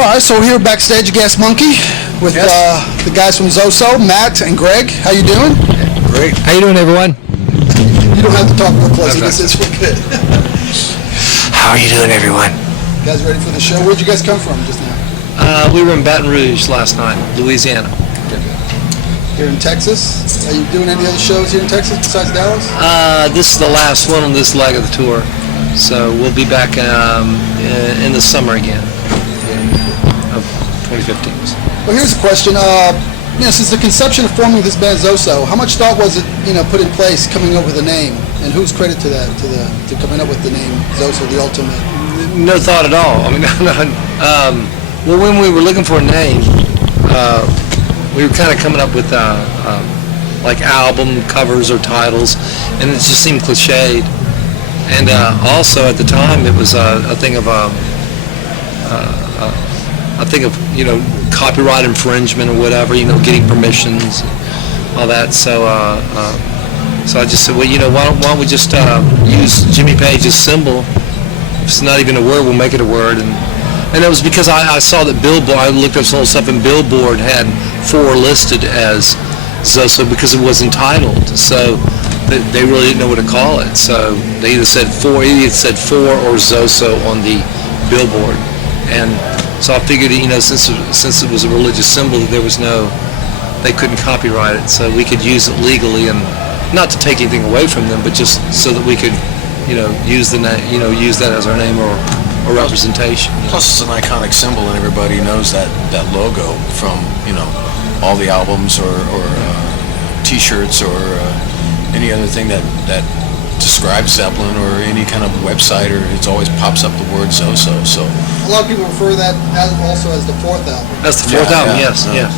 All right, so we're here backstage at Gas Monkey with the guys from ZoSo, Matt and Greg. How you doing? Great. How you doing, everyone? You don't have to talk more closely. This is real good. How are you doing, everyone? You guys ready for the show? Where'd you guys come from just now? We were in Baton Rouge last night, Louisiana. Here in Texas. Are you doing any other shows here in Texas besides Dallas? This is the last one on this leg of the tour, so we'll be back in the summer again of 2015. Well, here's a question. Since the conception of forming this band ZoSo, how much thought was it, put in place coming up with a name, and whose credit to that, to coming up with the name ZoSo, the ultimate? No thought at all. I mean, well, when we were looking for a name, we were kind of coming up with like album covers or titles, and it just seemed cliched. And also at the time, it was a thing of copyright infringement or whatever, getting permissions, all that. So I just said, well, why don't we just use Jimmy Page's symbol? If it's not even a word, we'll make it a word. And it was because I saw that Billboard, I looked up some stuff, and Billboard had 4 listed as ZoSo because it was entitled. So they really didn't know what to call it. So they either said 4 or ZoSo on the Billboard. And so I figured, since it was a religious symbol, there was they couldn't copyright it. So we could use it legally, and not to take anything away from them, but just so that we could, use the name, use that as our name or representation. Plus, it's an iconic symbol, and everybody knows that logo from all the albums or T-shirts or any other thing that describes Zeppelin or any kind of website, or it always pops up the word ZoSo. So a lot of people refer that also as the 4th album. That's the 4th album. Yes. Yeah.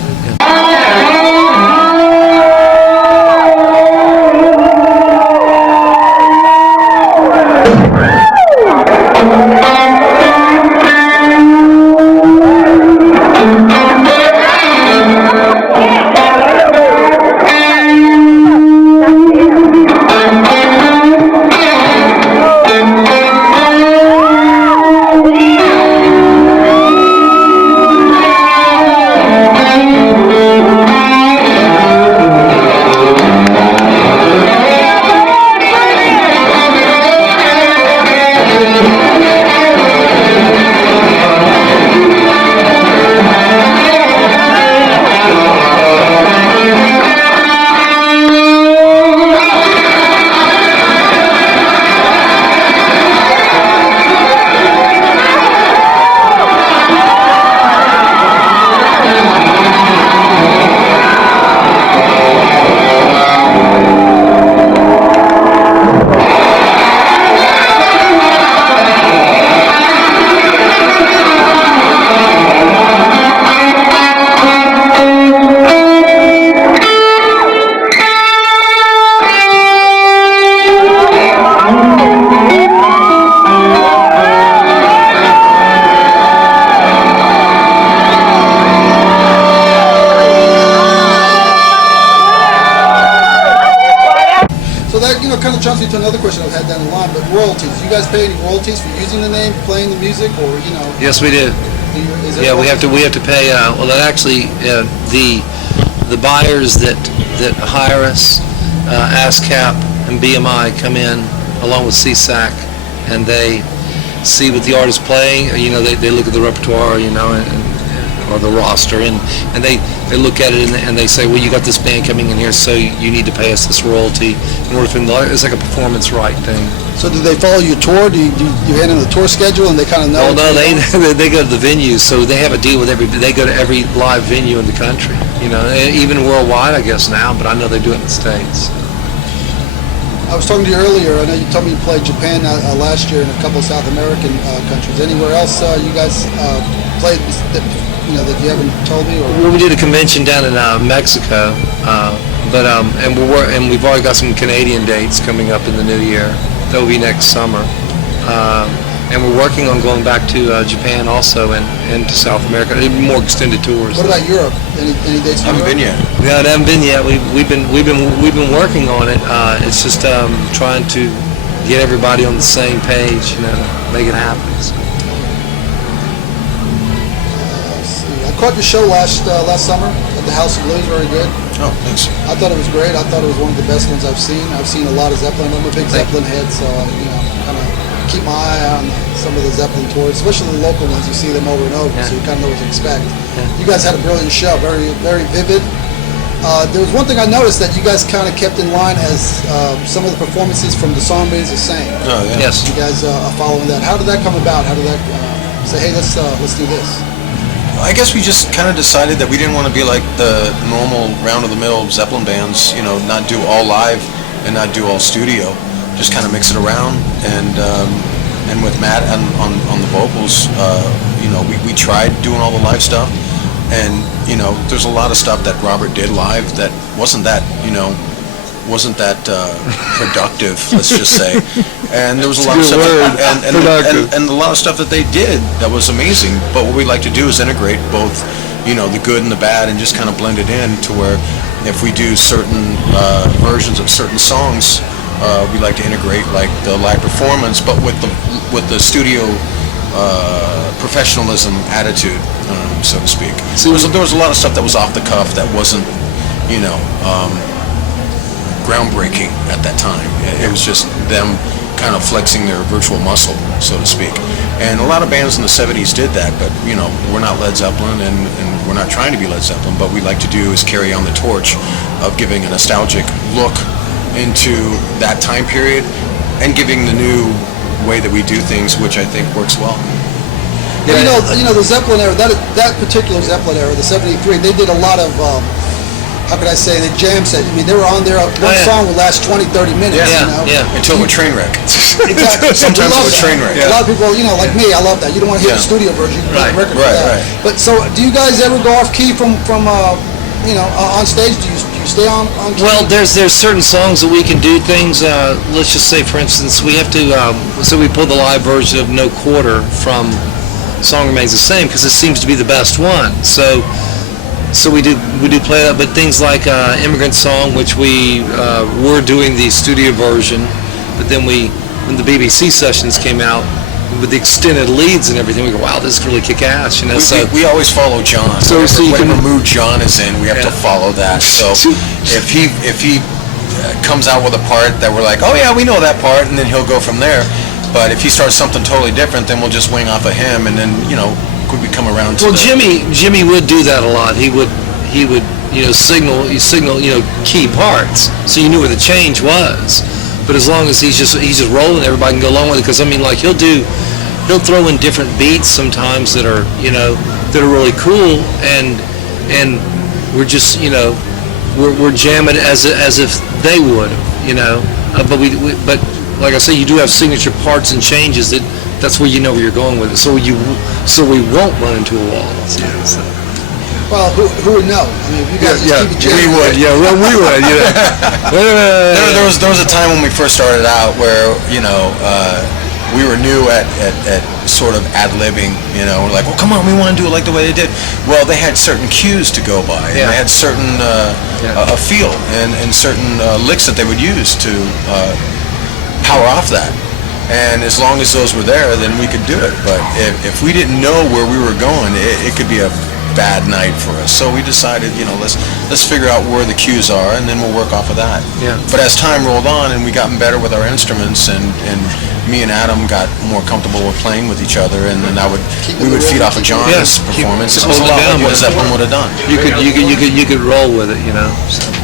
Kind of jumps me to another question I've had down the line, but royalties. Do you guys pay any royalties for using the name, playing the music, or Yes, we do. Yeah, we have to pay. Well, that actually the buyers that hire us, ASCAP and BMI come in along with CSAC, and they see what the artist playing. They look at the repertoire, or the roster, and they look at it and they say, well, you got this band coming in here, so you need to pay us this royalty in order for them to, it's like a performance right thing. So do they follow your tour? Do you hand them the tour schedule and they kind of know? Oh no, they go to the venues, so they have a deal with they go to every live venue in the country, even worldwide, I guess now, but I know they do it in the States. I was talking to you earlier. I know you told me you played Japan last year and a couple of South American countries. Anywhere else you guys played that you haven't told me? Or? Well, we did a convention down in Mexico, and we've already got some Canadian dates coming up in the new year. That will be next summer. And we're working on going back to Japan also and to South America. More extended tours. What about Europe? Any dates? I haven't been yet. No, I haven't been yet. We've been working on it. It's just trying to get everybody on the same page, make it happen. So. caught your show last summer at the House of Blues. Very good. Oh, thanks. I thought it was great. I thought it was one of the best ones I've seen. I've seen a lot of Zeppelin. I'm a big Zeppelin head, so kind of keep my eye on some of the Zeppelin tours, especially the local ones. You see them over and over, so you kind of know what to expect. You guys had a brilliant show, very, very vivid. There was one thing I noticed that you guys kind of kept in line as some of the performances from the song remains the same. Oh, yeah. Yes. You guys are following that. How did that come about? How did that say, hey, let's do this? I guess we just kind of decided that we didn't want to be like the normal round-of-the-mill Zeppelin bands, not do all live and not do all studio, just kind of mix it around. And with Matt on the vocals, we tried doing all the live stuff, and there's a lot of stuff that Robert did live that wasn't that productive, let's just say. And there was a lot of stuff and a lot of stuff that they did that was amazing. But what we like to do is integrate both, the good and the bad, and just kind of blend it in to where if we do certain versions of certain songs, we like to integrate like the live performance, but with the studio professionalism attitude, so to speak. So there was a lot of stuff that was off the cuff that wasn't, groundbreaking at that time. It was just them kind of flexing their virtual muscle, so to speak. And a lot of bands in the 70s did that, but we're not Led Zeppelin, and we're not trying to be Led Zeppelin. But what we like to do is carry on the torch of giving a nostalgic look into that time period and giving the new way that we do things, which I think works well. Yeah. The Zeppelin era, that particular Zeppelin era, the 73, they did a lot of how could I say, the jam set. I mean, they were on there, one song would last 20, 30 minutes, Until a train wreck. Exactly. Sometimes a train wreck. A lot of people, like me, I love that. You don't want to hear the studio version, you play the record for that. Right. But so, do you guys ever go off key from on stage? Do you stay on key? Well, there's certain songs that we can do things. Let's just say, for instance, we have to. So we pull the live version of No Quarter from Song Remains the Same because it seems to be the best one. So we do play that, but things like Immigrant Song, which we were doing the studio version, but then when the BBC sessions came out with the extended leads and everything, we go, wow, this is really kick ass, We always follow John. Whatever mood John is in, we have to follow that. So if he comes out with a part that we're like, oh yeah, we know that part, and then he'll go from there. But if he starts something totally different, then we'll just wing off of him, and then we come around to Jimmy would do that a lot. He would signal key parts so you knew where the change was. But as long as he's just rolling, everybody can go along with it. Because he'll throw in different beats sometimes that are really cool, and we're just we're jamming as if they would, but like I say, you do have signature parts and changes that's where you know where you're going with it. So we won't run into a wall. Well, who would know? I mean, you guys just keep it jamming. We would. Yeah, well, we would. There was a time when we first started out where we were new at sort of ad-libbing. We're like, well, come on, we want to do it like the way they did. Well, they had certain cues to go by, and they had certain a feel and certain licks that they would use to power off that. And as long as those were there, then we could do it. But if we didn't know where we were going, it could be a bad night for us. So we decided, let's figure out where the cues are, and then we'll work off of that. Yeah. But as time rolled on, and we gotten better with our instruments, and me and Adam got more comfortable with playing with each other, and then we would feed off of John's performance. It was a lot like what Zeppelin would have done. You could roll with it, So.